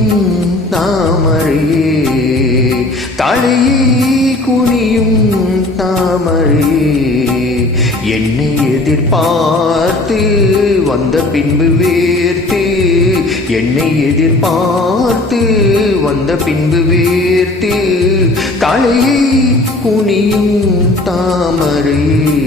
குனியும் தாமரையே, தலையை குனியும் தாமரையே, என்னை எதிர்பார்த்து வந்த பின்பு வேர்த்து, என்னை எதிர்பார்த்து வந்த பின்பு வேர்த்து, தலையை குனியும் தாமரையே.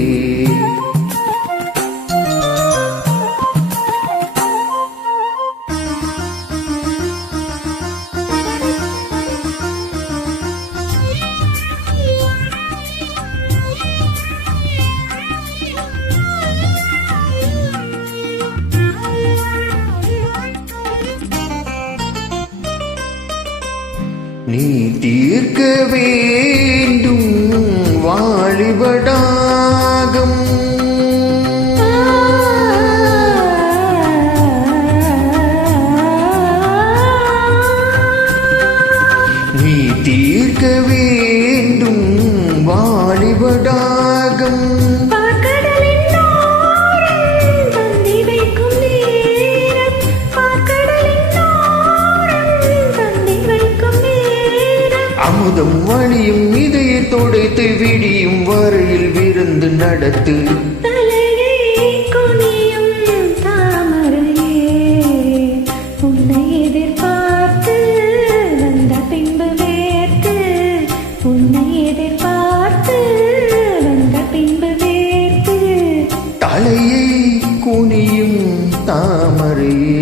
நீ தீர்க்க வேண்டும் வாலிபடாகம், நீ தீர்க்க வேண்டும் வாலிபடாகம், அமுதம் வழியும் இதையை தொடைத்து விடியும் வரையில் விருந்து நடத்து, தலையை குனியும் தாமரையே, உன்னை எதிர்பார்த்து வந்த பின்பு வேர்த்து, உன்னை எதிர்பார்த்து வந்த பின்பு வேர்த்து, தலையை குனியும் தாமரையே.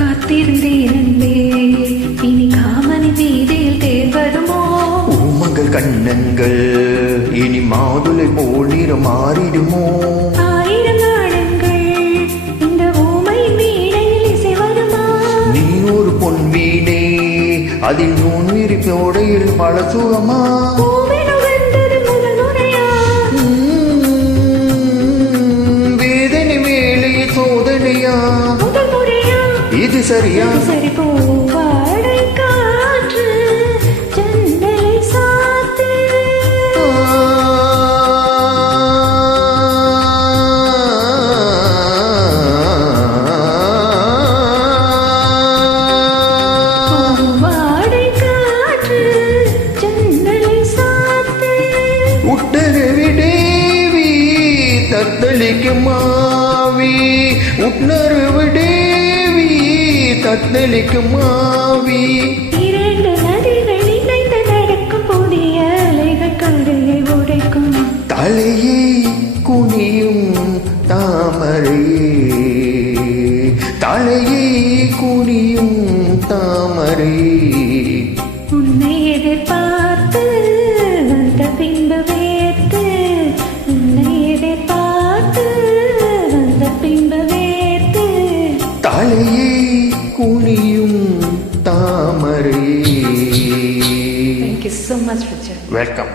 காத்திருந்தேனே, இனி காமனி வீதியில் தேர் வருமோ? ஊமங்கள் கண்ணங்கள் இனி மாதுளை போல் நிறம் மாறிடுமோ? ஆயிரம் நாடங்கள் இந்த ஊமை வீணையில் இசை வருமா? நீ ஒரு பொன் வீணே, அதில் நூன் விரிப்போடையில் பல சுகமா? வேதனை மேலே சோதனையா, இது சரியா? சரி பூவாடை காற்று ஜன்னலை சாத்து, பூவாடை காற்று ஜன்னலை சாத்து, உட்டரவி தேவி தத்தளிக்கும் மாவி, உட்னரவு தேவி தத்தளிக்கும் மாவி, இரண்டு நதிகள் இணைந்து நடக்கும் புதிய அலைகள் கரையை உடைக்கும், தலையை குனியும் தாமரையே, தலையை குனியும் தாமரையே, உன்னை எதிர்பார்த்து வந்த பின்பு வேர்த்து, உன்னை எதிர்பார்த்து வந்த பின்பு வேர்த்து, தலையை குனியும் தாமரையே. Thank you so much, Richard. Welcome.